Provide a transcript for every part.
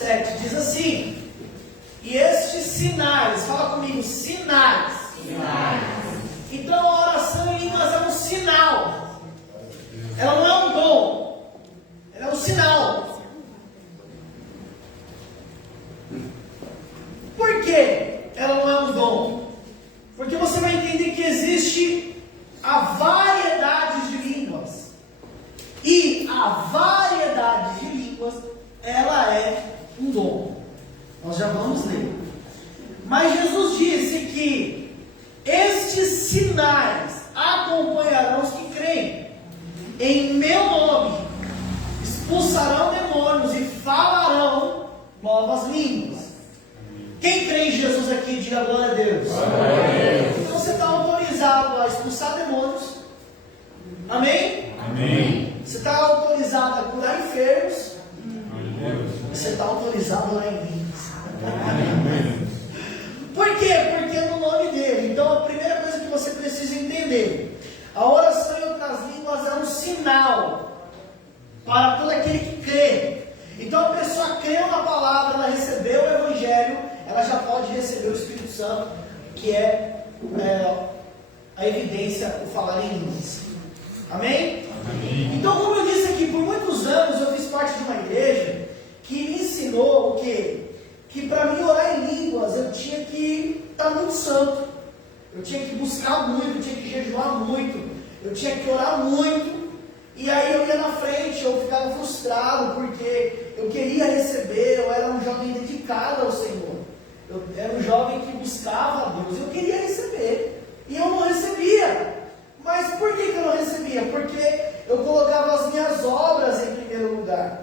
7 diz assim: e estes sinais, fala comigo, sinais. Então a oração em línguas é um sinal, ela não é um dom, ela é um sinal. Por que ela não é um dom? Porque você vai entender que existe a variedade de línguas, e a variedade de línguas, ela é um dom. Nós já vamos ler. Mas Jesus disse que estes sinais acompanharão os que creem. Em meu nome expulsarão demônios e falarão novas línguas. Quem crê em Jesus aqui, diga glória a Deus. Então você está autorizado a expulsar demônios. Amém? Amém. Você está autorizado a curar enfermos. Você está autorizado a orar em línguas. Por quê? Porque é no nome dele. Então a primeira coisa que você precisa entender: a oração em outras línguas é um sinal para todo aquele que crê. Então a pessoa creu na palavra, ela recebeu o Evangelho, ela já pode receber o Espírito Santo, que é a evidência, o falar em línguas. Amém? Amém? Então, como eu disse aqui, por muitos anos eu fiz parte de uma igreja que me ensinou o quê? Que para mim orar em línguas eu tinha que estar muito santo, eu tinha que buscar muito, eu tinha que jejuar muito, eu tinha que orar muito, e aí eu ia na frente, eu ficava frustrado porque eu queria receber, eu era um jovem dedicado ao Senhor, eu era um jovem que buscava a Deus, eu queria receber, e eu não recebia. Mas por que eu não recebia? Porque eu colocava as minhas obras em primeiro lugar.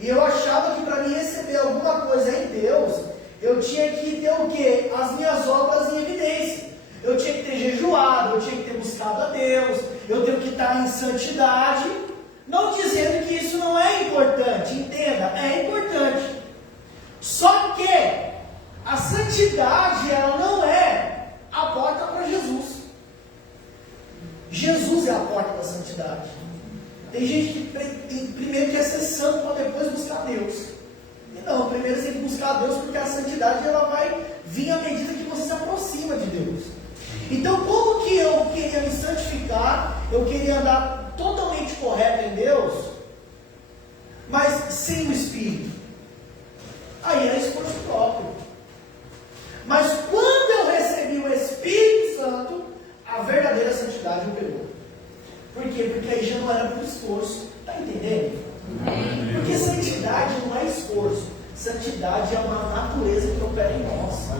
E eu achava que para mim receber alguma coisa em Deus, eu tinha que ter o quê? As minhas obras em evidência. Eu tinha que ter jejuado, eu tinha que ter buscado a Deus, eu tenho que estar em santidade. Não dizendo que isso não é importante, entenda, é importante. Só que a santidade, ela não é a porta para Jesus. Jesus é a porta da santidade. Tem gente que primeiro quer ser santo para depois buscar Deus. E não, primeiro você tem que buscar Deus, porque a santidade ela vai vir à medida que você se aproxima de Deus. Então, como que eu queria me santificar, eu queria andar totalmente correto em Deus, mas sem o Espírito? Aí era esforço próprio. Mas quando eu recebi o Espírito Santo, a verdadeira santidade operou. Por quê? Porque aí já não era por esforço. Está entendendo? Porque santidade não é esforço. Santidade é uma natureza que opera em nós.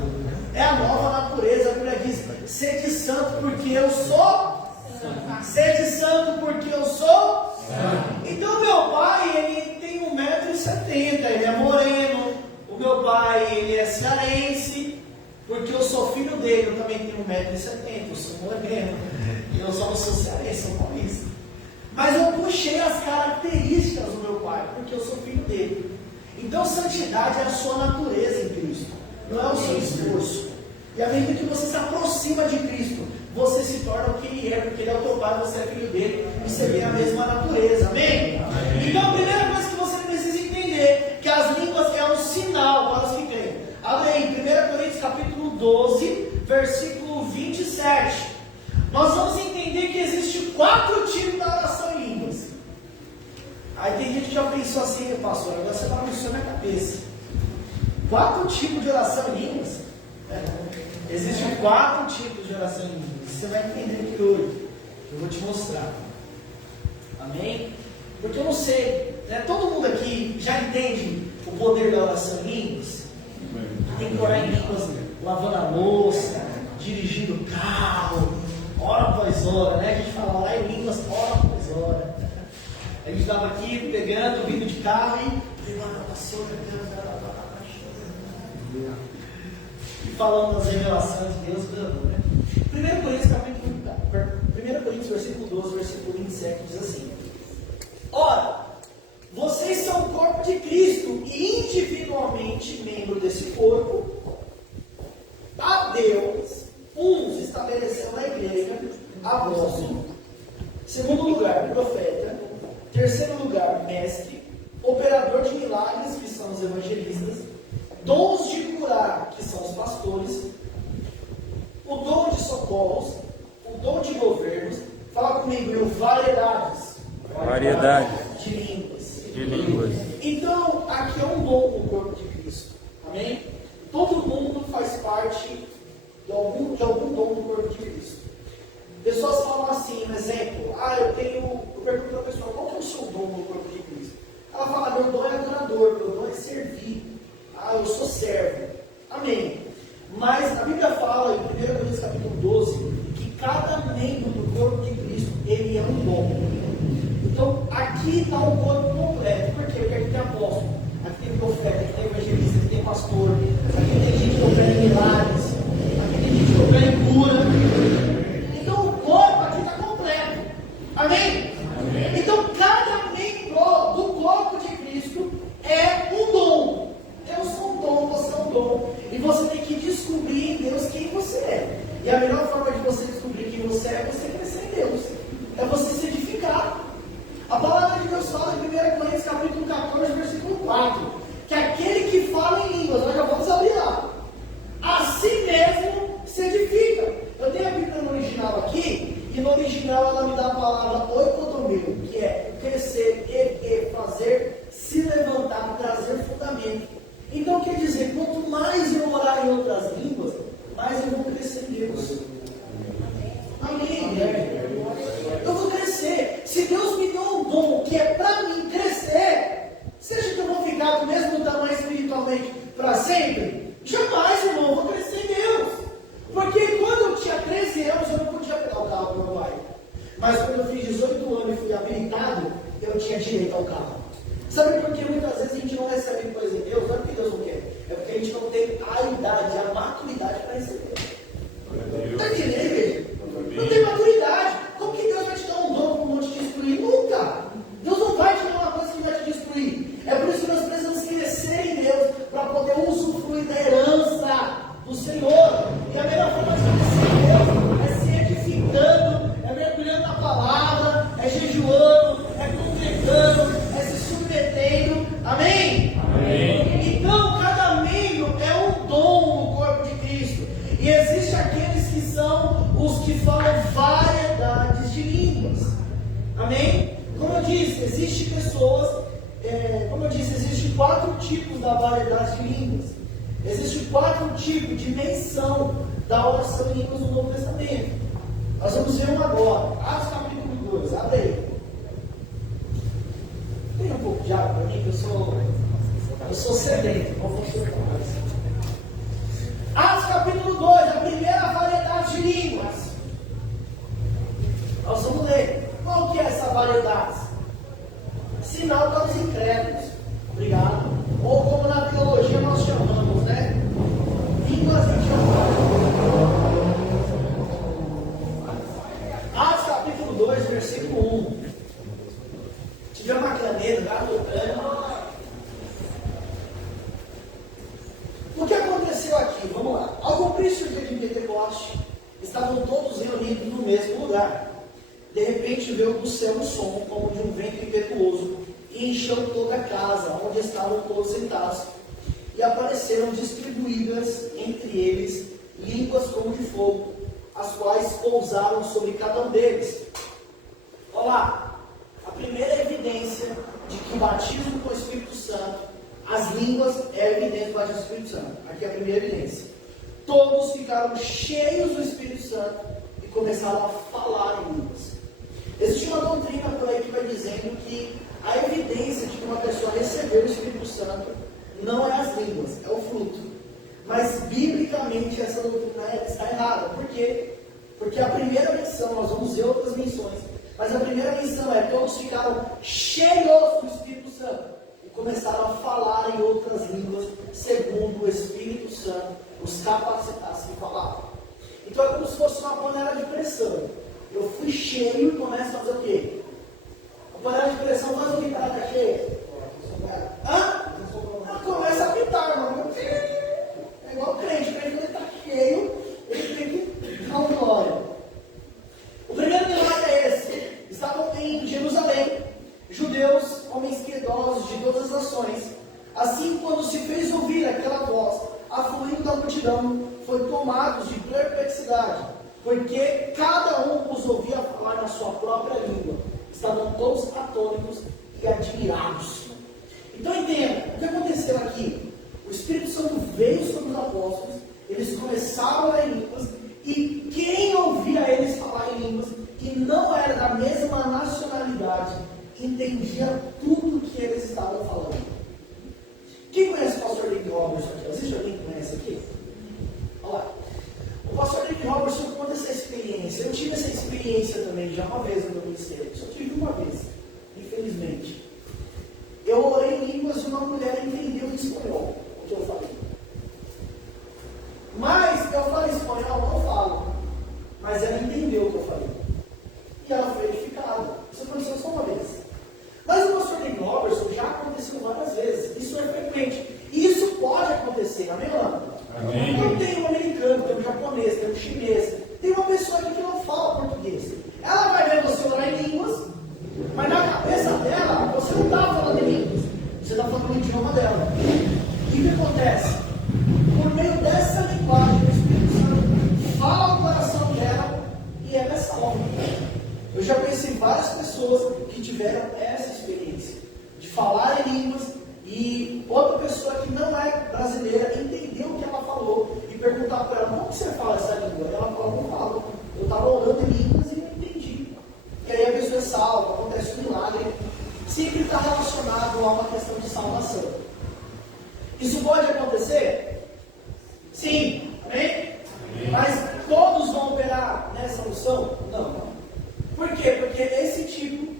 É a nova natureza. A Bíblia diz: sede santo porque eu sou. Sede santo porque eu sou. Então meu pai, ele tem 1,70 m, ele é moreno. O meu pai, ele é cearense. Porque eu sou filho dele, eu também tenho 1,70 m, eu sou moreno, eu só não sou cearense, sou paulista. Mas eu puxei as características do meu pai, porque eu sou filho dele. Então santidade é a sua natureza em Cristo, não é o seu esforço. E à medida que você se aproxima de Cristo, você se torna o que Ele é, porque Ele é o teu pai, você é filho dele, e você tem a mesma natureza, amém? Então a primeira coisa que você precisa entender, que as línguas é um sinal para os que creem. Amém. 1 Coríntios capítulo 12, versículo 27. Nós vamos entender que existem 4 tipos de oração em línguas. Aí tem gente que já pensou assim: pastor, agora você bagunçou minha cabeça. 4 tipos de oração em línguas? Existem 4 tipos de oração em línguas. Você vai entender aqui hoje. Eu vou te mostrar. Amém? Porque eu não sei, né? Todo mundo aqui já entende o poder da oração em línguas? Tem que orar em línguas lavando a louça, dirigindo o carro, hora após hora, né? A gente fala orar em línguas hora após hora. A gente estava aqui pegando, vindo de carro e falando das revelações de Deus, né? 1 Coríntios versículo 12, versículo 27 diz assim: ora, vocês são o corpo de Cristo e individualmente membro desse corpo. A Deus, uns estabeleceu na igreja apóstolo, segundo lugar, profeta, terceiro lugar, mestre, operador de milagres, que são os evangelistas, dons de curar, que são os pastores, o dom de socorros, o dom de governos, fala comigo, e variedades de línguas. Então, aqui é um dom do corpo de Cristo. Amém? Todo mundo faz parte de algum dom do corpo de Cristo. Pessoas falam assim, um exemplo, eu pergunto para a pessoa, qual que é o seu dom no corpo de Cristo? Ela fala, meu dom é adorador, meu dom é servir. Eu sou servo. Amém. Mas a Bíblia fala, em 1 Coríntios capítulo 12, que cada membro do corpo de Cristo, ele é um dom. Então, aqui está o corpo completo. Por quê? Porque aqui tem apóstolo, aqui tem profeta, aqui tem evangelista, aqui tem pastor, aqui tem gente que opera em milagres, aqui tem gente que opera em cura. Então, o corpo aqui está completo. Amém? Amém? Então, cada membro do corpo de Cristo é um dom. Eu sou um dom, você é um dom. E você tem que descobrir em Deus quem você é. E a melhor forma de você descobrir quem você é você crescer em Deus. É você se edificar. A palavra de Deus fala em 1 Coríntios capítulo 14, versículo 4, que aquele que fala em línguas, nós já vamos abrir lá, a si mesmo se edifica. Eu tenho a Bíblia no original aqui, e no original ela me dá a palavra oikodomeu, que é crescer, erguer, fazer, se levantar, trazer fundamento. Então quer dizer, quanto mais eu orar em outras línguas, mais eu vou crescer em Deus. Amém. Eu vou crescer. Se Deus me deu um dom que é para mim crescer, você acha que eu vou ficar do mesmo tamanho espiritualmente para sempre? Jamais, irmão, eu vou crescer em Deus. Porque quando eu tinha 13 anos, eu não podia pegar o carro do meu pai. Mas quando eu fiz 18 anos e fui habilitado, eu tinha direito ao carro. Sabe por que muitas vezes a gente não recebe coisa em Deus? Não é porque Deus não quer. É porque a gente não tem a idade, a maturidade para receber. Está entendendo, igreja? Não tem maturidade. Como que Deus vai te dar um dom para um monte de destruir? Nunca! Deus não vai te dar uma coisa que vai te destruir. É por isso que nós precisamos crescer em Deus para poder usufruir da herança do Senhor. E a melhor forma de crescer em Deus é se edificando, é mergulhando na palavra, é jejuando, é congregando, é se submetendo. Amém? Amém. Então, cada membro é um dom no corpo de Cristo. E existem aqueles que são os que falam variedades de línguas. Amém? Como eu disse, existem pessoas, existem 4 tipos da variedade de línguas. Existem 4 tipos de menção da oração em línguas no Novo Testamento. Nós vamos ver um agora. Atos capítulo 2, abre aí. Tem um pouco de água para mim, que eu sou sedento, não funciona mais. Atos capítulo 2, a primeira variedade de línguas. Nós vamos ler. Qual que é essa variedade? Sinal para os incrédulos. Obrigado. Ou como na teologia nós chamamos, né? Línguas idiomáticas. Atos capítulo 2, versículo 1. Se tiver uma caneta, dá anotando. O que aconteceu aqui? Vamos lá. Ao cumprir-se o dia de Pentecoste, estavam todos reunidos no mesmo lugar. De repente veio do céu um som, como de um vento impetuoso, e encheu toda a casa, onde estavam todos sentados. E apareceram distribuídas entre eles línguas como de fogo, as quais pousaram sobre cada um deles. Olha lá, a primeira evidência de que o batismo com o Espírito Santo, as línguas é evidência do batismo com o Espírito Santo. Aqui é a primeira evidência. Todos ficaram cheios do Espírito Santo e começaram a falar em línguas. Existe uma doutrina por aí que vai dizendo que a evidência de que uma pessoa recebeu o Espírito Santo não é as línguas, é o fruto. Mas, biblicamente, essa doutrina está errada. Por quê? Porque a primeira menção, nós vamos ver outras menções, mas a primeira menção é: todos ficaram cheios do Espírito Santo e começaram a falar em outras línguas, segundo o Espírito Santo os capacitasse a falar. Então é como se fosse uma panela de pressão. Eu fui cheio e começo a fazer o quê? A panela de pressão faz o que para estar cheia? Começa a apitar, irmão. É igual o crente quando ele está cheio, ele tem que dar um glória. O primeiro milagre é esse. Estavam em Jerusalém, judeus, homens piedosos de todas as nações. Assim, quando se fez ouvir aquela voz, afluindo da multidão, foi tomados de perplexidade, porque cada um os ouvia falar na sua própria língua. Estavam todos atônitos e admirados. Então entenda, o que aconteceu aqui? O Espírito Santo veio sobre os apóstolos, eles começaram a falar em línguas, e quem ouvia eles falar em línguas, que não era da mesma nacionalidade, entendia tudo que eles estavam falando. Quem conhece o pastor Nick Robertson aqui? Existe alguém que conhece aqui? Olha lá. O pastor Nick Robertson conta essa experiência. Eu tive essa experiência também já uma vez no meu ministério. Só tive uma vez, infelizmente. Eu orei em línguas e uma mulher entendeu em espanhol o que eu falei. Mas eu falo espanhol, não falo. Mas ela entendeu o que eu falei. E ela foi edificada. Isso aconteceu só uma vez. Mas o pastor Nick Robertson já aconteceu várias vezes. Isso é frequente. E isso pode acontecer, amém ou não? Amém. Então tem um americano, tem um japonês, tem um chinês. Tem uma pessoa aqui que não fala português. Ela vai ver você orar em línguas, mas na cabeça dela, você não está falando em línguas. Você está falando o idioma dela. E o que acontece? Por meio dessa linguagem, o Espírito Santo fala no coração dela e ela é salva. Eu já conheci várias pessoas que tiveram essa experiência de falar em línguas e outra pessoa que não é brasileira entendeu o que ela falou e perguntar para ela: como você fala essa língua? E ela falou: não falo. Eu estava orando em línguas e não entendi. E aí a pessoa é salva, acontece um milagre. Sempre está relacionado a uma questão de salvação. Isso pode acontecer? Sim, amém? Mas todos vão operar nessa unção? Não. Por quê? Porque esse tipo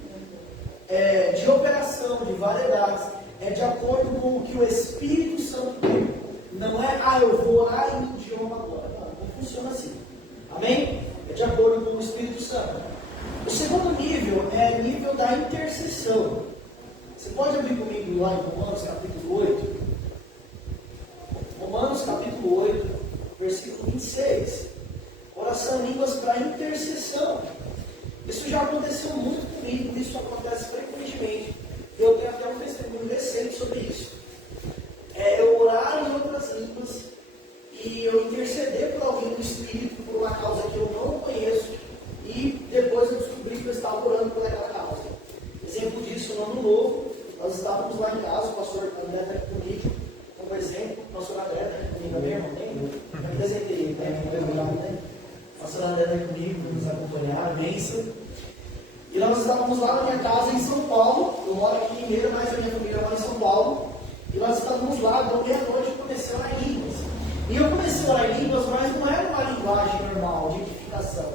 de operação, de variedades, é de acordo com o que o Espírito Santo tem. Não é, eu vou orar em um idioma agora. Não funciona assim. Amém? É de acordo com o Espírito Santo. O segundo nível é o nível da intercessão. Você pode abrir comigo lá em Romanos capítulo 8? Romanos capítulo 8, versículo 26. Oração em línguas para intercessão. Isso já aconteceu muito comigo, isso acontece frequentemente. Eu tenho até um testemunho recente sobre isso. Eu orar em outras línguas e eu interceder por alguém no Espírito, por uma causa que eu não conheço, e depois eu descobri que eu estava orando por aquela causa. Exemplo disso, no Ano Novo, nós estávamos lá em casa, o pastor André está aqui comigo, como exemplo, o pastor André está aqui comigo, meu irmão, eu apresentei, né? O pastor André está aqui comigo, nos acompanhar, a bênção. E nós estávamos lá na minha casa em São Paulo. Eu moro aqui em Mineiro, mas a minha família mora em São Paulo. E nós estávamos lá, então meia-noite eu comecei a orar em línguas. E eu comecei a orar em línguas, mas não era uma linguagem normal, de edificação.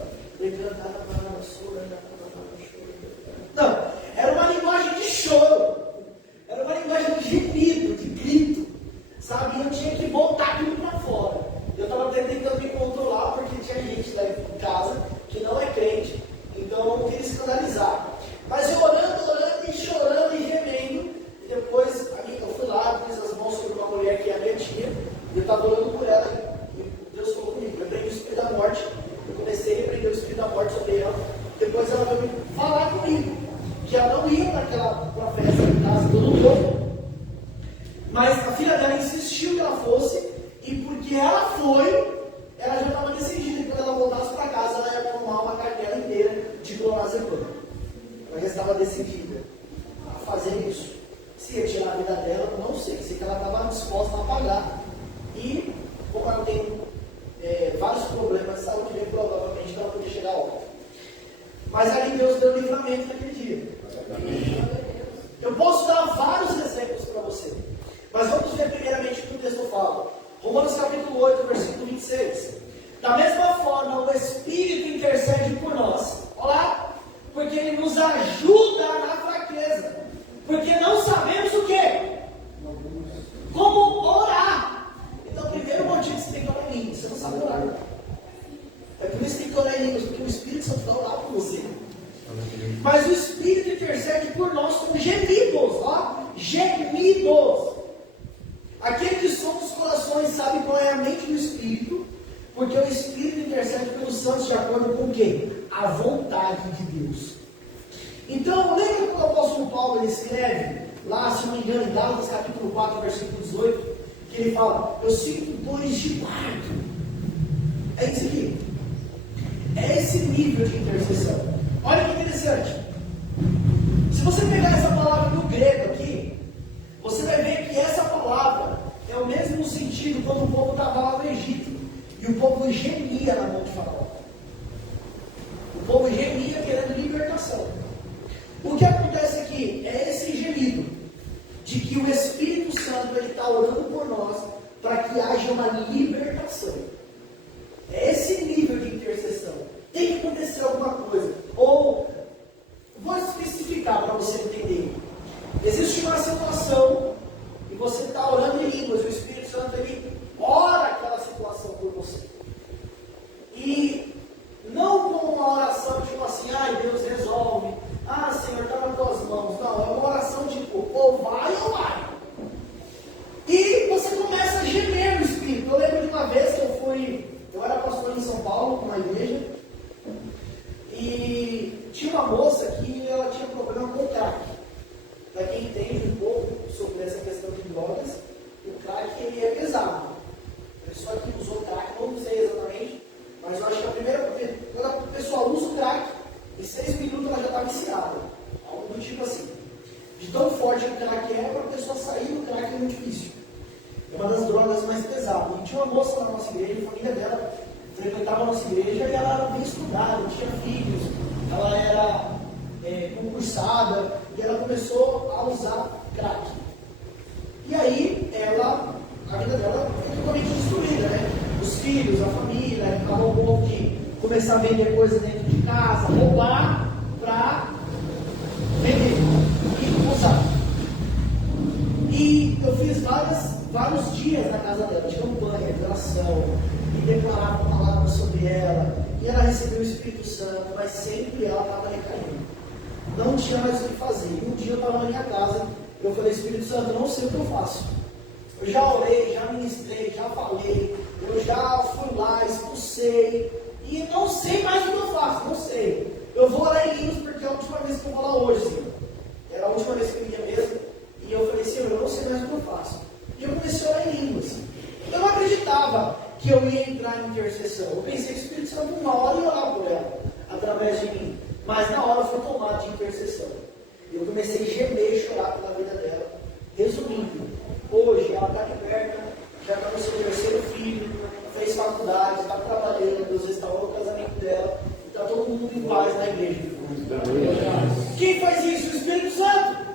Não, era uma linguagem de choro. Era uma linguagem de gemido, de grito. Sabe? E eu tinha que botar aquilo para fora. Eu estava tentando me controlar, porque tinha gente lá em casa que não é crente. Então eu não queria escandalizar. Mas eu orando e chorando e gemendo. E depois eu fui lá, pus as mãos sobre uma mulher que é a minha tia. E eu estava orando por ela. E Deus falou comigo: repreende o Espírito da morte. Eu comecei a repreender o Espírito da morte sobre ela. Depois ela veio falar comigo que ela não ia para a festa em casa do novo. Mas a filha dela insistiu que ela fosse. E porque ela foi, ela já estava decidida que quando ela voltasse para casa, ela ia tomar uma cartela inteira de clonazepam. Ela já estava decidida a fazer isso. Se ia tirar a vida dela, não sei. Sei que ela estava disposta a pagar. E, como ela tem vários problemas de saúde, bem provavelmente ela podia chegar a óbito. Mas ali Deus deu livramento naquele dia. Eu posso dar vários exemplos para você. Mas vamos ver primeiramente o que o texto fala. Romanos capítulo 8, versículo 26. Da mesma forma, o Espírito intercede por nós. Olha lá. Porque Ele nos ajuda na fraqueza. Porque não sabemos o quê? Como orar. Então, primeiro motivo que você tem que orar em línguas. Você não sabe orar. É por isso que tem que orar em línguas. Porque o Espírito Santo vai orar por você. Mas o Espírito intercede por nós com gemidos. Ó, gemidos. Aquele que somos os corações sabe qual é a mente do Espírito, porque o Espírito intercede pelos santos de acordo com o quê? A vontade de Deus. Então, lembra quando o apóstolo Paulo ele escreve, lá, se não me engano, em Gálatas capítulo 4, versículo 18, que ele fala, eu sinto dores de parto. É isso aqui. É esse nível de intercessão. Olha que interessante. Se você pegar essa palavra no grego aqui, você vai ver que essa palavra é o mesmo sentido quando o povo estava lá no Egito e o povo gemia na mão de Faraó. O povo gemia querendo libertação. O que acontece aqui é esse gemido de que o Espírito Santo está orando por nós para que haja uma libertação. É esse nível de intercessão. Tem que acontecer alguma coisa. Ou, vou especificar para você entender. Existe uma situação e você está orando em línguas, o Espírito Santo ele ora aquela situação por você. E não com uma oração tipo assim, ai Deus resolve, Senhor, está nas tuas mãos. Não, é uma oração tipo, ou vai ou vai. E você começa a gemer no Espírito. Eu lembro de uma vez que eu era pastor em São Paulo, numa igreja, e tinha uma moça que ela tinha problema com o crack. Para quem entende um pouco sobre essa questão de drogas, o crack ele é pesado. A pessoa que usou crack, não sei exatamente, mas eu acho que quando a pessoa usa o crack, em 6 minutos ela já está viciada. Algo do tipo assim. De tão forte que o crack é, para a pessoa sair do crack é muito difícil. É uma das drogas mais pesadas. E tinha uma moça na nossa igreja, a família dela frequentava a nossa igreja e ela era bem estudada, tinha filhos, ela era concursada e ela começou a usar crack. E aí a vida dela foi totalmente destruída, né? Os filhos, a família, acabou o povo de começar a vender coisa dentro de casa, roubar para vender e usar. E eu fiz vários dias na casa dela, de campanha, de oração, e declarava palavras sobre ela, e ela recebeu o Espírito Santo, mas sempre ela estava recaindo. Não tinha mais o que fazer. E um dia eu estava na minha casa, eu falei, Espírito Santo, eu não sei o que eu faço. Eu já orei, já ministrei, já falei, eu já fui lá, expulsei, e não sei mais o que eu faço, não sei. Eu vou orar em línguas porque é a última vez que eu vou lá hoje, Senhor. Era a última vez que eu ia mesmo, e eu falei, Senhor, eu não sei mais o que eu faço. E eu comecei a orar em línguas. Eu não acreditava que eu ia entrar em intercessão. Eu pensei que o Espírito Santo uma hora ia orar por ela, através de mim. Mas na hora eu fui tomado de intercessão. Eu comecei a gemer e chorar pela vida dela. Resumindo, hoje ela está liberta, já está no seu 3º filho, fez faculdade, está trabalhando, Deus restaurou o casamento dela, e está todo mundo em paz na igreja. Quem faz isso? O Espírito Santo.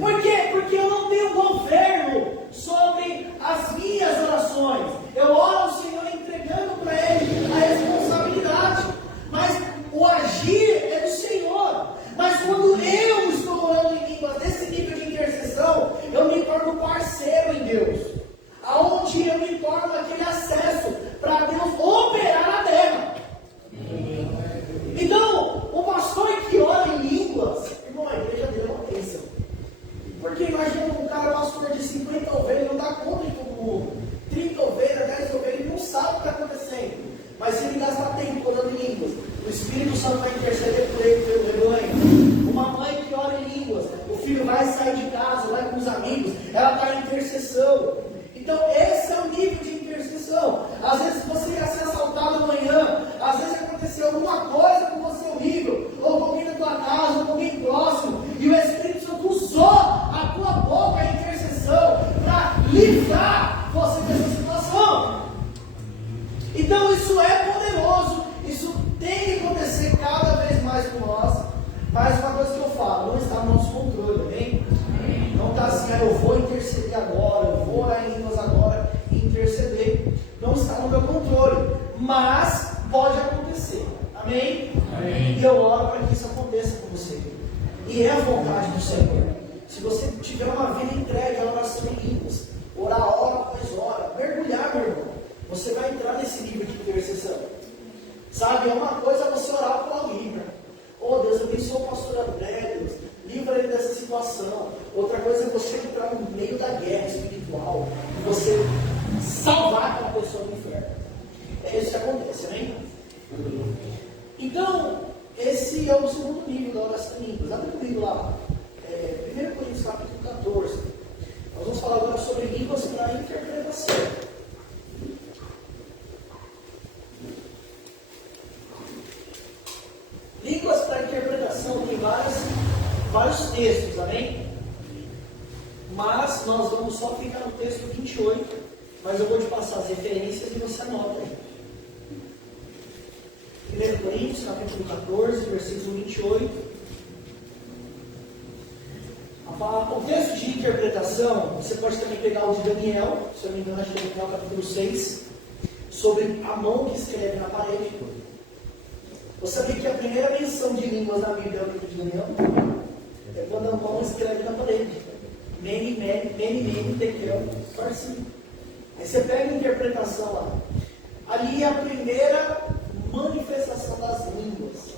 Por quê? Porque eu não tenho governo sobre as minhas orações. Eu oro ao Senhor entregando para Ele a responsabilidade. Mas o agir é do Senhor. Mas quando eu estou orando em línguas desse nível de intercessão, eu me torno parceiro em Deus. Aonde eu me torno aquele acesso para Deus operar na terra. Então, o pastor que ora em línguas, irmão, a igreja dele é uma bênção. Porque imagina um cara pastor de 50 ovelhas, não dá conta de todo mundo. 30 ovelhas, 10 ovelhas, ele não sabe o que está acontecendo. Mas se ele gastar tempo orando em línguas, o Espírito Santo vai interceder por ele, pelo rebanho. Uma mãe que ora em línguas, o filho vai sair de casa, vai com os amigos, ela está em intercessão. Então esse é o nível de intercessão. Às vezes você ia ser assaltado amanhã, às vezes aconteceu alguma coisa com você horrível, ou com alguém na tua casa, ou com alguém próximo, e o Espírito Santo usou a tua boca, a intercessão, para livrar você dessa situação. Então isso é poderoso, isso tem que acontecer cada vez mais com nós. Mas uma coisa que eu falo, não está no nosso controle, amém? Não está assim, eu vou interceder agora, eu vou orar em línguas agora e interceder. Não está no meu controle, mas pode acontecer, amém? Amém. E eu oro para que isso aconteça com você. E é a vontade do Senhor. Se você tiver uma vida entregue à oração em línguas, orar hora após hora, mergulhar, meu irmão, você vai entrar nesse nível de intercessão. Sabe, é uma coisa você orar por alguém, né? Oh, Deus, abençoa o pastor André, Deus, livra ele dessa situação. Outra coisa é você entrar no meio da guerra espiritual e você salvar aquela pessoa do inferno. É isso que acontece, né? Então, esse é o segundo nível da oração em línguas. Abre comigo lá, 1 Coríntios capítulo 14. Nós vamos falar agora sobre línguas para interpretar. textos, amém? Mas nós vamos só ficar no texto 28, mas eu vou te passar as referências e você anota aí. 1 Coríntios, capítulo 14, versículo 28. O texto de interpretação, você pode também pegar o de Daniel, se eu não me engano, acho que é Daniel capítulo 6, sobre a mão que escreve na parede. Você sabia que a primeira menção de línguas na Bíblia é o livro de Daniel? É quando a mão escreve na parede. Mene, mene, mene, mene, tekel, farsi. Aí você pega a interpretação lá. Ali é a primeira manifestação das línguas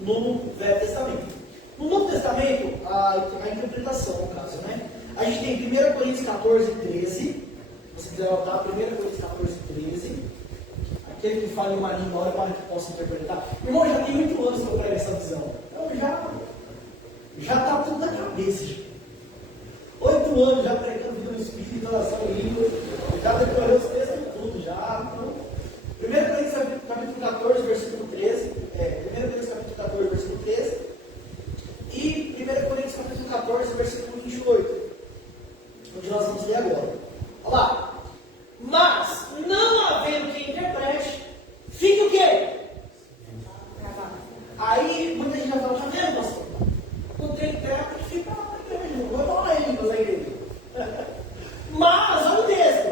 no Velho Testamento. No Novo Testamento, a interpretação, no caso, né? A gente tem 1 Coríntios 14, 13. Se você quiser anotar, 1 Coríntios 14, 13. Aquele que fala em uma língua, olha para que possa interpretar. Irmão, já tem 8 anos que eu prego essa visão. Então já está tudo na cabeça. 8 anos já pregando vida no Espírito, oração em língua. Já decorei os textos tudo, já. 1 Coríntios capítulo 14, versículo 13. 1 Coríntios capítulo 14, versículo 13. E 1 Coríntios capítulo 14, versículo 28, onde nós vamos ler agora. Olha lá. Mas, não havendo quem interprete, fica o quê? Aí, muita gente vai falar, tá vendo, pastor? Não tem intérprete, fica lá na igreja, não vai falar em línguas na igreja. Mas, olha o texto,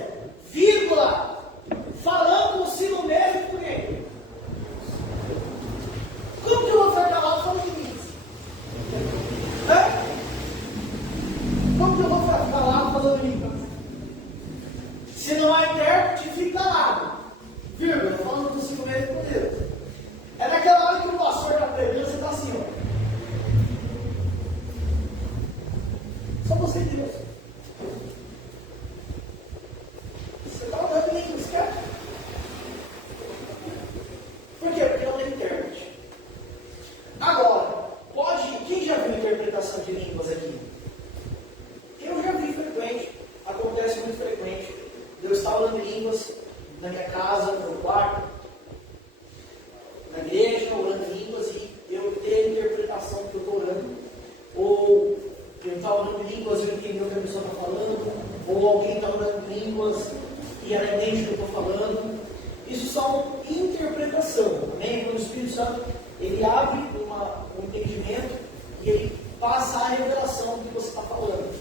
vírgula, falando consigo mesmo por ele. Como que eu vou ficar calado falando de mim? Como que eu vou ficar calado falando de mim? Se não há intérprete, fica calado. Vírgula, falando consigo mesmo por Deus. É naquela hora que o pastor está pregando, você está assim, ó. Só você e Deus. Você está olhando em línguas, quer? Por quê? Porque não tem intérprete. Agora, quem já viu interpretação de línguas aqui? Eu já vi frequente, acontece muito frequente. Deus está orando em línguas na minha casa, no meu quarto, na igreja, orando em línguas, e eu tenho a interpretação que eu estou orando, ou eu estou orando em línguas e eu entendi o que a pessoa está falando, ou alguém está orando em línguas e ela entende o que eu estou falando. Isso são interpretação, amém? Quando o Espírito Santo ele abre um entendimento e ele passa a revelação do que você está falando,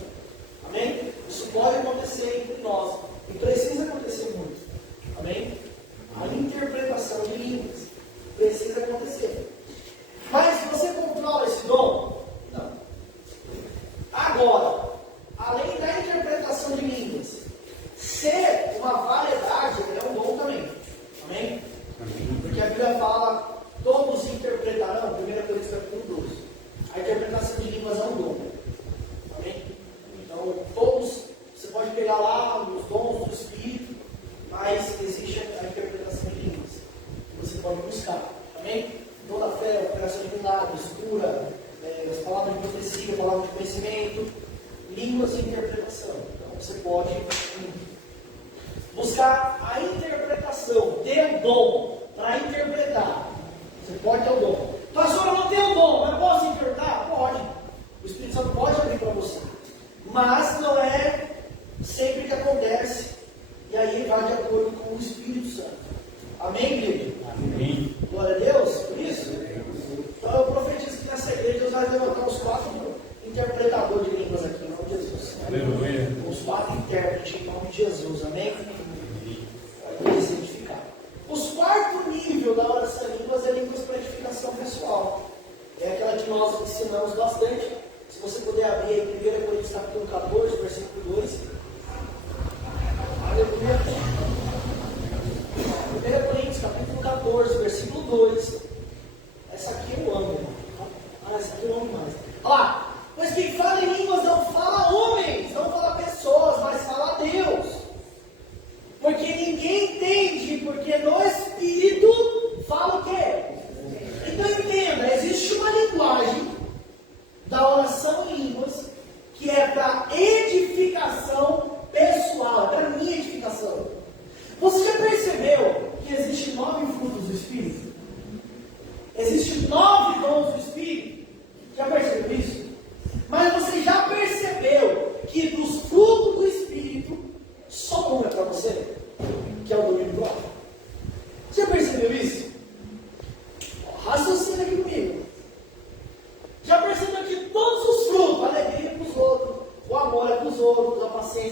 amém? Isso pode acontecer entre nós e precisa acontecer muito, amém? A interpretação de línguas precisa acontecer. Mas você controla esse dom? Não. Agora, além da interpretação de línguas ser uma variedade, é um dom também, amém? Porque a Bíblia fala, todos interpretarão, 1 Coríntios capítulo 12. A interpretação de línguas é um dom, amém? Então, todos, você pode pegar lá os dons do Espírito, mas existe a interpretação de línguas, que você pode buscar, amém? Toda a fé, operação de milagres, cura, as palavras de profecia, palavras de conhecimento, línguas e interpretação. Então, você pode buscar a interpretação, ter o dom para interpretar. Você pode ter o dom. Pastor, eu não tenho o dom, mas posso interpretar? Pode. O Espírito Santo pode abrir para você. Mas não é sempre que acontece. E aí vai de acordo com o Espírito Santo. Amém, igreja? Amém. Glória a Deus por isso. Então eu profetizo que nessa igreja Deus vai levantar os 4 interpretadores de línguas aqui, em nome de Jesus. Aleluia. Os 4 intérpretes, em nome de Jesus. Amém? Para se edificar. Os 4 níveis da oração em línguas é línguas para edificação pessoal. É aquela que nós ensinamos bastante. Se você puder abrir aí 1 Coríntios capítulo 14, versículo 2. Aleluia. 1 Coríntios capítulo 14, versículo 2. Essa aqui eu amo. Essa aqui eu amo mais. Olha lá. Pois quem fala em línguas não fala homens, não fala pessoas, mas fala a Deus.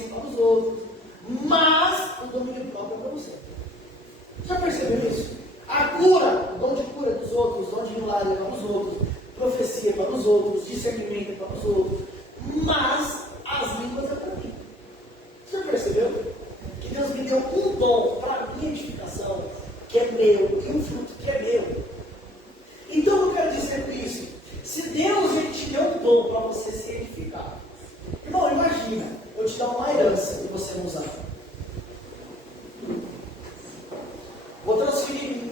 bênção para os outros, mas o domínio próprio é para você. Já percebeu isso? A cura, o dom de cura dos outros, o dom de milagre para os outros, profecia para os outros, discernimento para os outros, mas as línguas é para mim. Você já percebeu? Que Deus me deu um dom para minha edificação, que é meu, e um fruto que é meu. Então eu quero dizer por isso, se Deus ele te deu um dom para você se edificar, irmão, imagina, eu te dar uma herança e você não usar. Vou transferir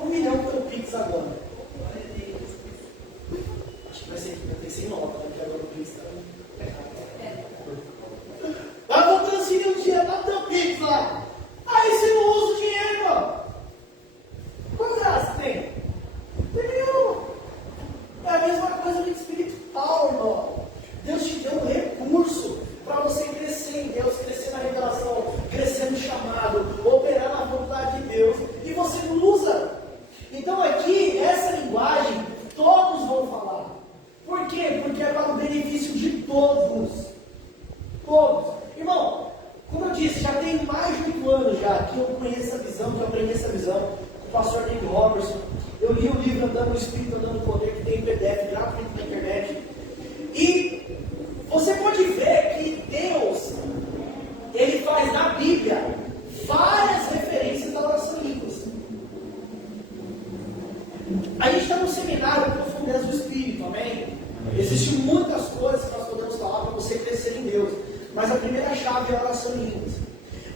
um milhão pelo Pix agora. Acho que vai ter que ser em nota, né? Porque agora o Pix está errado. Mas eu vou transferir um dia para o teu Pix lá. Aí você não usa o dinheiro, irmão. Quanto graça tem? Tem nenhuma. É a mesma coisa no espiritual, irmão. Deus te deu um recurso para você crescer em Deus, crescer na revelação, crescer no chamado, operar na vontade de Deus, e você não usa. Então aqui, essa linguagem, todos vão falar. Por quê? Porque é para o benefício de todos. Todos. Irmão, como eu disse, já tem mais de 8 anos já que eu conheço essa visão, que eu aprendi essa visão com o pastor Nick Robertson. Eu li o livro Andando no Espírito, Andando no Poder, que tem em PDF gratuito na internet. E você pode ver que Deus, ele faz na Bíblia várias referências à oração em línguas. A gente está no seminário Profundezas do Espírito, amém? Existem muitas coisas que nós podemos falar para você crescer em Deus, mas a primeira chave é a oração em línguas.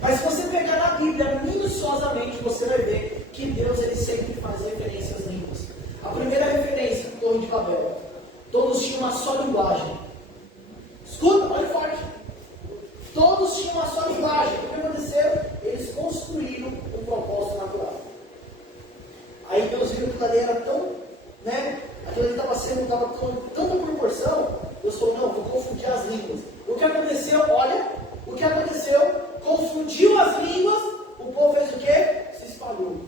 Mas se você pegar na Bíblia minuciosamente, você vai ver que Deus ele sempre faz referência às línguas. A primeira referência, Torre de Babel. Todos tinham uma só linguagem. Escuta, olha forte. Todos tinham uma só linguagem. O que aconteceu? Eles construíram um propósito natural. Aí Deus viu que aquilo ali era tão, aquilo ali estava com tanta proporção. Deus falou, não, vou confundir as línguas. O que aconteceu? Olha, o que aconteceu? Confundiu as línguas, o povo fez o quê? Se espalhou.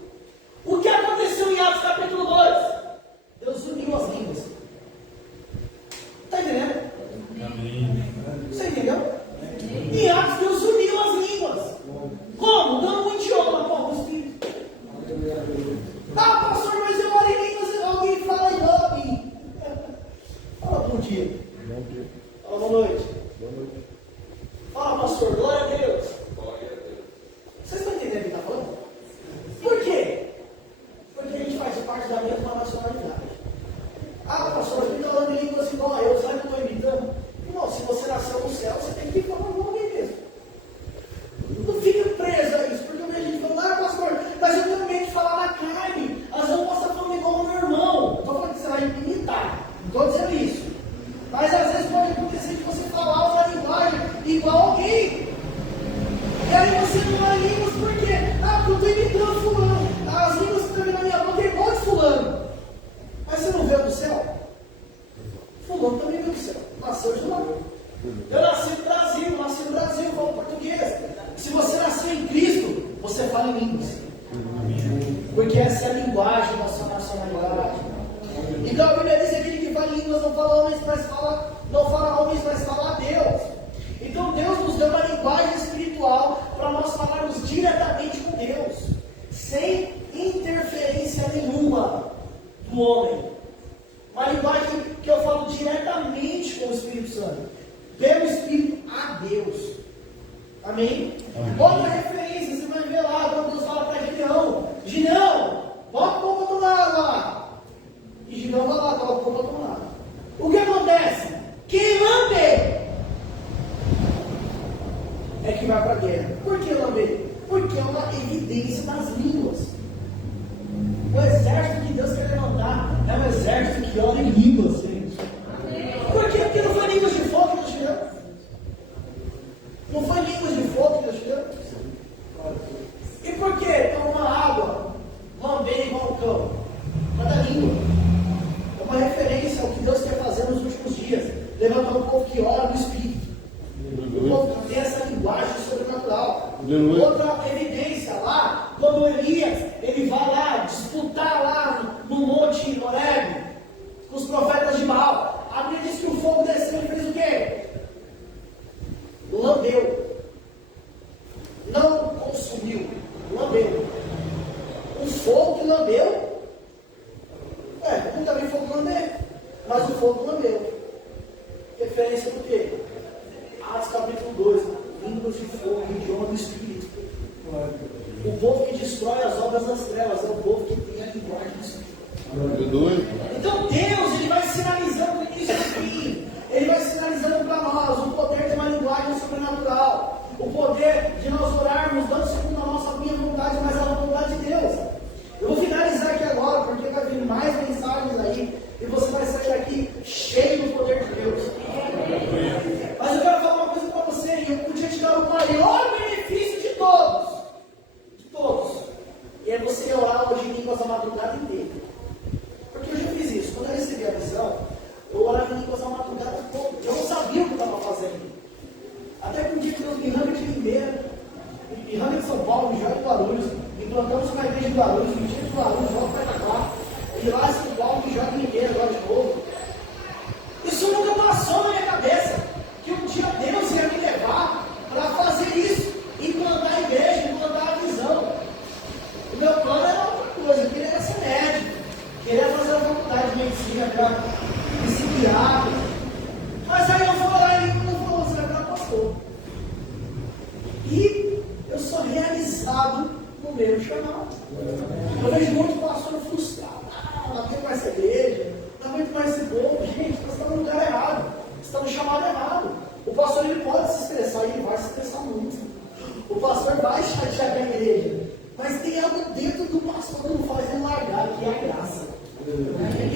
O que aconteceu em Atos capítulo 2? Deus uniu as línguas. Está entendendo? Amém. Você entendeu? Em Atos Deus uniu as línguas. Como? Dando um idioma para o Espírito. Ah, pastor, mas eu oro em línguas e alguém fala em nome. Fala bom dia. Bom dia. Fala boa noite. Boa noite. Fala, pastor, glória a Deus. Glória a Deus. Vocês estão entendendo o que está falando? Por quê? Porque a gente faz parte da mesma nacionalidade. Ah, pastor, eu estou falando em línguas igual a eu, sabe que eu estou imitando? Irmão, se você nasceu no céu, você tem que falar igual a alguém mesmo. Não fica preso a isso, porque eu vejo gente falando, pastor, mas eu tenho medo de falar na carne. Às vezes eu posso estar falando igual ao meu irmão. Não estou falando que você vai imitar, não estou dizendo isso. Mas às vezes pode acontecer de você falar uma linguagem igual a alguém. E aí você não fala línguas por quê? Ah, porque eu estou imitando fulano. As línguas que estão na minha boca é igual de fulano. Mas você não veio do céu? Fulano também veio do céu. Nasceu de lá. Eu nasci no Brasil, eu falo português. Se você nasceu em Cristo, você fala em línguas. Porque essa é a linguagem da sua nacionalidade. Então a Bíblia diz que aquele que fala em línguas não fala homens, mas fala a Deus. Então Deus nos deu uma linguagem espiritual para nós falarmos diretamente com Deus, sem interferência nenhuma do homem. Uma linguagem que eu falo diretamente com o Espírito Santo, pelo Espírito a Deus. Amém? Outra referência, você vai ver lá, quando Deus fala para Gideão, bota o povo do lado lá. E Gideão vai lá, coloca o povo do lado. O que acontece? Quem lambe é que vai para a guerra. Por que lambe? Porque é uma evidência das línguas. O exército que Deus quer levantar é um exército que ora em línguas, gente. Por quê? Porque não foi línguas de fogo que Deus tirou. Não foi línguas de fogo que Deus tirou. E por quê? Toma água, lambendo igual um cão. Cada língua. É uma referência ao que Deus quer fazer nos últimos dias. Levantar um povo que ora no Espírito. O povo que tem essa linguagem sobrenatural. Outra evidência lá, quando Elias, ele vai lá disputar lá no monte Horebe, com os profetas de Baal. A Bíblia diz que o fogo desceu e fez o quê? Lambeu. destrói as obras das trevas, é o povo que tem a linguagem do Espírito. Então Deus, Ele vai sinalizando isso aqui. Ele vai sinalizando para nós o poder de uma linguagem sobrenatural. O poder de nós orarmos, não segundo a nossa minha vontade, mas a vontade de Deus. Eu vou finalizar aqui agora, porque vai vir mais mensagens aí. E você vai sair aqui cheio do poder de Deus. Mas eu quero falar uma coisa para você. E eu podia te dar o maior benefício de todos. De todos. E é você orar hoje em línguas a madrugada inteira. Porque eu já fiz isso. Quando eu recebi a visão, eu orava em línguas a madrugada toda. Eu não sabia o que eu estava fazendo. Até que um dia que Deus me rame de Limeira, me rame de São Paulo, me joga de Guarulhos, implantamos uma igreja de Guarulhos, me tira de Guarulhos, volta para cá. E lá em São Paulo, me joga de Limeira agora de novo. Isso nunca passou na minha cabeça. Que um dia Deus ia me levar para fazer isso, implantar a igreja, implantar a visão. O meu plano era outra coisa, eu queria ser médico, queria fazer a faculdade de medicina, para psiquiatra. Mas aí eu fui orar e ele falou, você vai virar pastor. E eu sou realizado no meu chamado. Eu vejo muito pastor frustrado. Não tem mais essa igreja, não aguento mais esse povo. Gente, você está no lugar errado, você está no chamado errado. O pastor ele pode se expressar e ele vai se expressar muito. O pastor vai chatear com a igreja, mas tem algo dentro do pastor que não faz ele largar, que é a graça.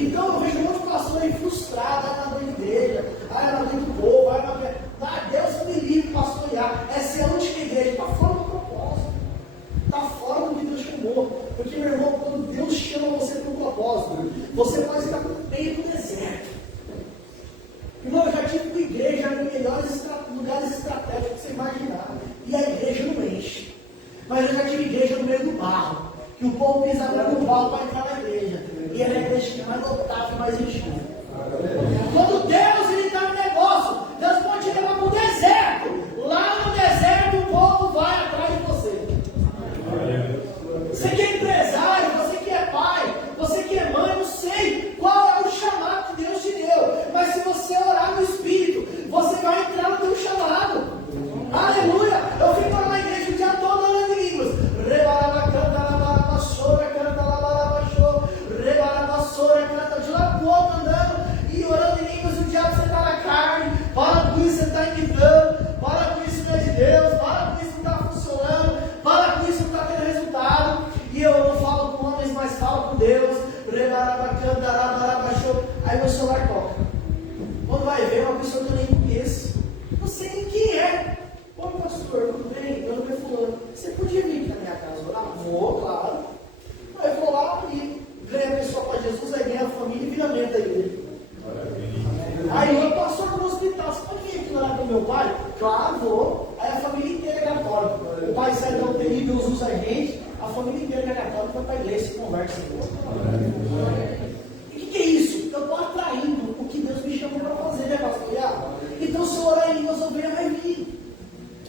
Então eu vejo muitos pastores frustrados, na dentro da igreja, na dentro do povo, Deus me livre pastorear. Essa é a última igreja, está fora do propósito, está fora do que Deus chamou. Porque, meu irmão, quando Deus chama você para um propósito, você pode estar no meio do deserto. Irmão, eu já tive uma igreja nos melhores lugares estratégicos que você imaginar, e a igreja não enche. Mas eu já tive igreja no meio do barro, que o povo pisa no barro para entrar na igreja. E era a igreja que mais lotava e mais enchia. Quando Deus ele está no negócio, Deus pode te levar para o deserto. Lá no deserto o povo vai atrás de você. Você que é empresário, você que é pai, você que é mãe, não sei qual é o chamado que Deus te deu. Mas se você orar no Espírito, você vai entrar no teu chamado. Aleluia! Eu fico lá na igreja o dia todo orando em línguas. De lá pro outro andando e orando em línguas, o diabo você está na carne, para com isso você está imitando, para com isso não é de Deus, para com isso não está funcionando, para com isso não está tendo resultado, e eu não falo com homens, mas falo com Deus, aí meu celular toca. Quando vai ver, uma pessoa que eu nem conheço, não sei nem quem é. Ô pastor, tudo bem? Meu nome é fulano, você podia vir para minha casa orar? Vou, claro. Aí eu vou lá e ganha a pessoa para Jesus, aí ganha a família e vira membro da igreja. Aí eu pastor no hospital, você pode vir aqui orar com meu pai? Claro, vou. Aí a família inteira é católica. O pai sai da UTI, Deus usa a gente, a família inteira é católica, vai para a igreja, se converte. E o que é isso? Eu estou atraindo o que Deus me chamou para fazer, né, pastor? Então se eu orar em línguas, vai vir.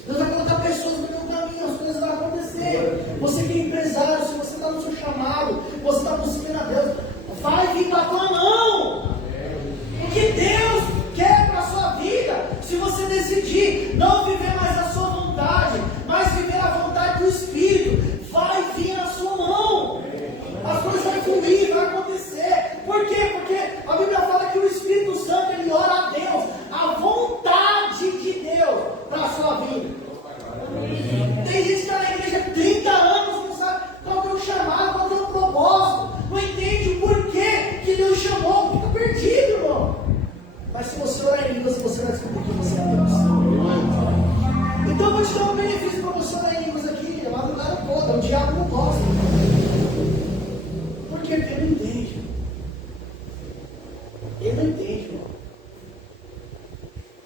Deus vai colocar pessoas no meu caminho, as coisas vão acontecer. Você que é empresário, se você está no seu chamado, você está buscando a Deus, vai vir para a tua mão. O que Deus quer para a sua vida, se você decidir não viver mais a sua vontade, mas viver a vontade do Espírito, vai vir na sua mão. As coisas vão fluir, vai acontecer. Por quê? Porque a Bíblia fala que o Espírito Santo, ele ora a Deus, a vontade de Deus para a sua vida. Tem gente que está na igreja há 30 anos, não sabe qual é o chamado, qual é o propósito, não entende o porquê que Deus chamou, fica perdido, irmão. Mas se você orar em línguas, você vai descobrir que você é Deus. Então eu vou te dar um benefício para você orar em línguas aqui, lá no lugar todo, o diabo não gosta. Por quê? Porque ele não entende. Ele não entende, irmão.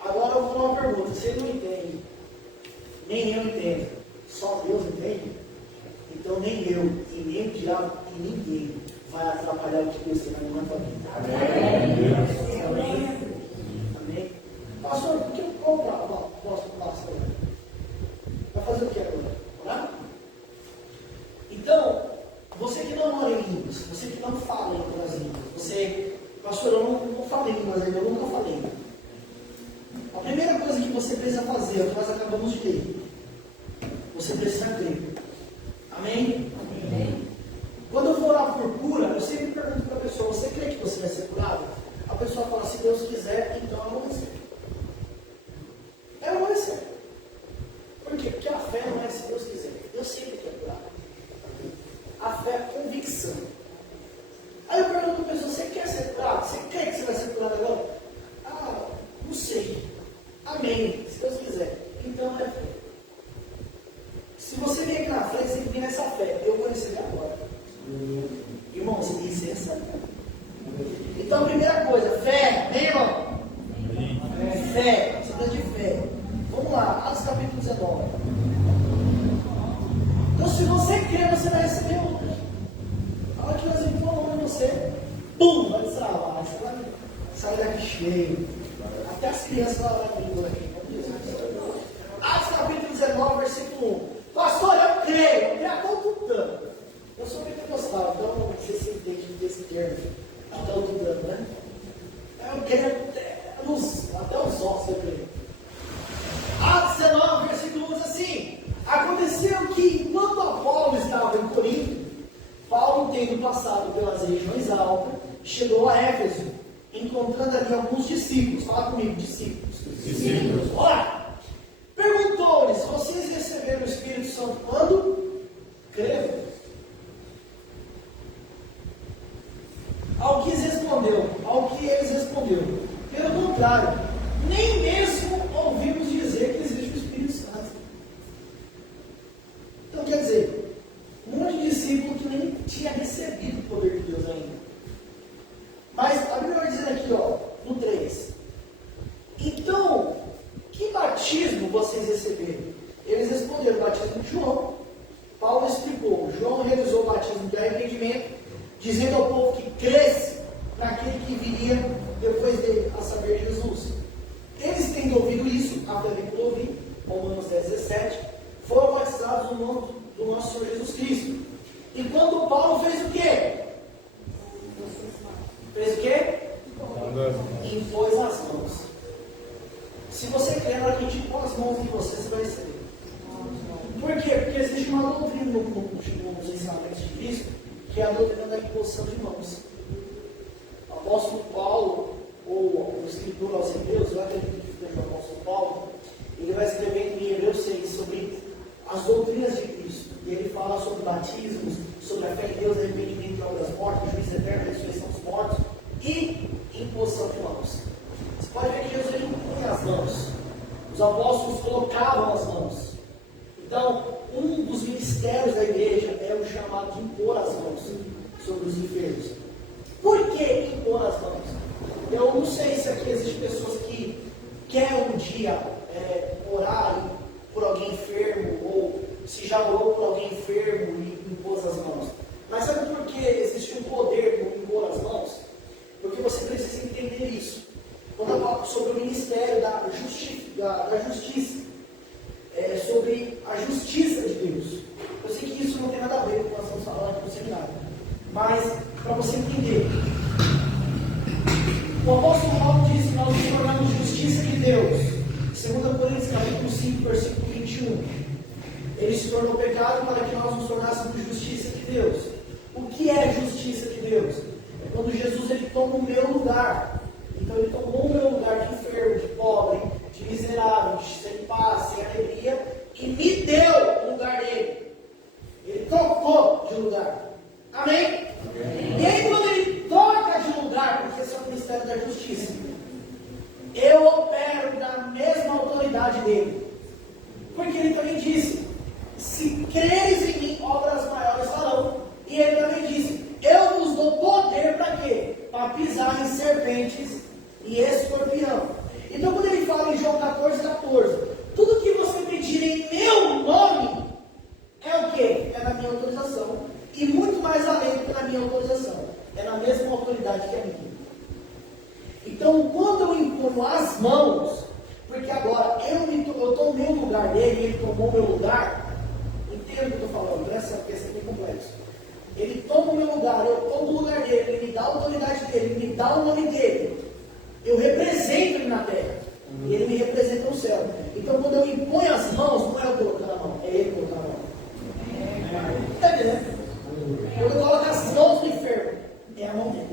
Agora eu vou dar uma pergunta, se ele não entende, nem eu entendo, só Deus entende, então nem eu, e nem o diabo, e ninguém vai atrapalhar o que Deus tem na tua vida. Amém? Amém? Amém? Pastor, por que eu posso pastor? Vai fazer o que agora? Orar? Então, você que não ora em línguas, você que não fala em outras línguas, você, pastor, eu não falo em línguas ainda, eu nunca falei. A primeira coisa que você precisa fazer é o que nós acabamos de ler. Você precisa crer. Amém? pessoa, você crê que você vai ser curado? A pessoa fala, se Deus quiser, então ela não vai ser. Ela não vai ser. Por quê? Porque a fé não é se Deus quiser. Deus sempre quer curar. A fé é convicção. Aí eu pergunto para a pessoa, você quer ser curado? Você crê que você vai ser curado agora? Ah, não sei. Amém, se Deus quiser. Então é fé. Se você vem aqui na frente, você tem que vir nessa fé. Eu vou receber agora. Irmão, você tem licença? Então, primeira coisa, fé. Amém, irmão? Fé. Você precisa de fé. Vamos lá, Atos capítulo 19. Então, se você crer, você vai receber outra. A hora que nós informamos em você, pum, vai destravar. Sai daqui cheio. Até as crianças vão lá comigo aqui. Atos capítulo 19, versículo 1. Pastor, eu creio até o tutano. Eu sou pentecostal, então não sei se você entende desse termo. Até o tutano, né? Eu creio até os ossos, eu creio. Atos 19, versículo 1 diz assim: aconteceu que, enquanto Apolo estava em Corinto, Paulo, tendo passado pelas regiões altas, chegou a Éfeso, encontrando ali alguns discípulos. Fala comigo, discípulos. Discípulos. Ora! Perguntou-lhes, vocês receberam o Espírito Santo quando? Creram. Ao que eles responderam, pelo contrário, nem mesmo ouvimos dizer que existe o Espírito Santo. Então quer dizer, um monte de discípulo que nem tinha recebido o poder de Deus ainda. Mas a Bíblia vai dizer aqui, no 3. Então, que batismo vocês receberam? Eles responderam, o batismo de João. Paulo explicou, João realizou o batismo de arrependimento, dizendo ao povo que cresce naquele que viria depois dele, a saber, Jesus. Eles, tendo ouvido isso, a fé vem por ouvir, Romanos 10:17, foram batizados no nome do nosso Senhor Jesus Cristo. E quando Paulo fez o quê? Fez o quê? Impôs as mãos. Se você quer, na hora que a gente impõe as mãos em você, você vai receber. Por quê? Porque existe uma doutrina nos ensinamentos de Cristo, que é a doutrina da imposição de mãos. O apóstolo Paulo, ou o escritor aos Hebreus, eu acredito que foi o apóstolo Paulo, ele vai escrever em Hebreus 6 sobre as doutrinas de Cristo. E ele fala sobre batismos, sobre a fé em Deus, arrependimento de obras mortas, juízo eterno, ressurreição dos mortos e imposição de mãos. Você pode ver que Jesus ele impunha as mãos. Os apóstolos colocavam as mãos. Então, um dos ministérios da igreja é o chamado de impor as mãos sobre os enfermos. Por que impor as mãos? Eu não sei se aqui existem pessoas que querem um dia orar por alguém enfermo, ou se já orou por alguém enfermo e impôs as mãos. Mas sabe por que existe um poder no impor as mãos? Porque você precisa entender isso. Quando eu falo sobre o ministério da justiça, sobre a justiça de Deus. Eu sei que isso não tem nada a ver com o que nós estamos falando aqui no seminário. Mas, para você entender, o apóstolo Paulo diz que nós nos tornamos justiça de Deus. 2 Coríntios capítulo 5, versículo 21. Ele se tornou pecado para que nós nos tornássemos justiça de Deus. O que é justiça de Deus? É quando Jesus ele toma o meu lugar. Então ele tomou o meu lugar de enfermo, de pobre, de miserável, de sem paz, sem alegria, e me deu o lugar dele. Ele trocou de lugar. Amém? Amém? E aí quando ele troca de lugar, porque esse é o ministério da justiça, eu opero da mesma autoridade dele. Porque ele também disse, se creres em mim, obras maiores farão. E ele também disse, eu vos dou poder para quê? Para pisar em serpentes e escorpião. Então quando ele fala em João 14, tudo que você pedir em meu nome, é o quê? É na minha autorização. E muito mais além do que na minha autorização. É na mesma autoridade que a minha. Então quando eu imponho as mãos, porque agora eu tomei o lugar dele, ele tomou o meu lugar, entendo o que eu estou falando, né? Essa questão é bem complexa. Ele toma o meu lugar, eu tomo o lugar dele, ele me dá a autoridade dele, ele me dá o nome dele. Eu represento ele na terra. E ele me representa no céu. Então quando eu imponho as mãos, não é eu colocando a mão, é ele colocando a mão. Está entendendo? Quando eu coloco as mãos no enfermo, é a mão dele.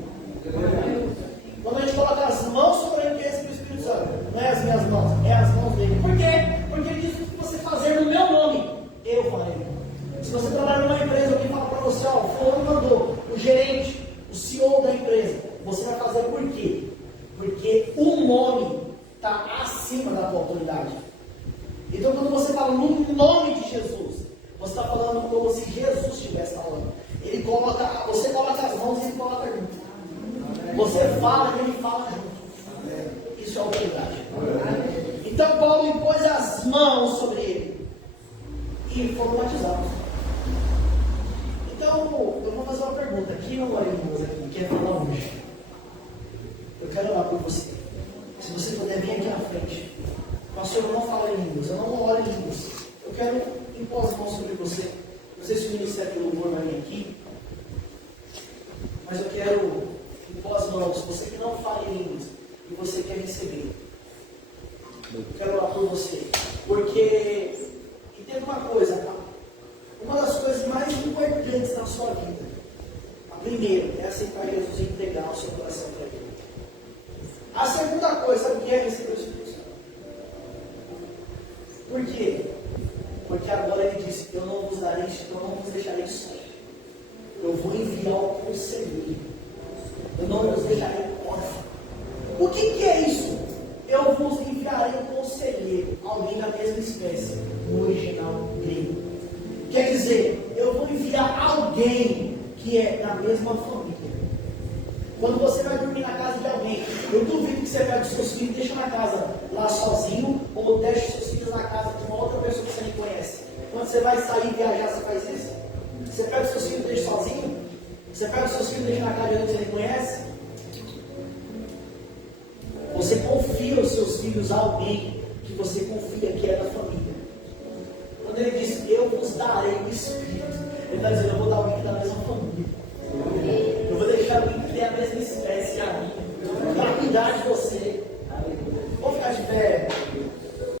Se você trabalha numa empresa, alguém fala para você, ó, o fulano mandou, o gerente, o CEO da empresa, você vai fazer por quê? Porque o nome está acima da tua autoridade. Então, quando você fala no nome de Jesus, você está falando como se Jesus estivesse falando. Você coloca as mãos e ele coloca junto. Você fala e ele fala junto. Isso é autoridade. Então, Paulo impôs as mãos sobre ele e foram batizados. Então, eu vou fazer uma pergunta. Quem não ora em línguas aqui? Quer falar hoje? Eu quero orar por você. Se você puder vir aqui na frente. Pastor, eu não falo em línguas, eu não oro em línguas. Eu quero impor as mãos sobre você. Não sei se o Ministério do Louvor vai vir aqui. Mas eu quero impor as mãos. Você que não fala em línguas e você quer receber. Eu quero orar por você. Porque, entenda uma coisa, tá? Uma das coisas mais importantes na sua vida, a primeira, é aceitar Jesus e entregar o seu coração para Ele. A segunda coisa, sabe o que é receber o Espírito Santo? Por quê? Porque agora Ele disse, eu não vos deixarei só. Eu vou enviar o conselheiro. Eu não vos deixarei órfão. O que é isso? Eu vos enviarei um conselheiro, alguém da mesma espécie, no original grego. Quer dizer, eu vou enviar alguém que é da mesma família. Quando você vai dormir na casa de alguém, eu duvido que você pega os seus filhos e deixa na casa lá sozinho, ou deixa os seus filhos na casa de uma outra pessoa que você nem conhece. Quando você vai sair e viajar, você faz isso? Você pega os seus filhos e deixa sozinho? Você pega os seus filhos e deixa na casa de alguém que você nem conhece? Você confia os seus filhos a alguém que você confia que é da família. Quando ele diz, eu vos darei o Espírito, ele está dizendo, eu vou dar alguém da mesma família. Eu vou deixar alguém que tem a mesma espécie a mim, para cuidar de você.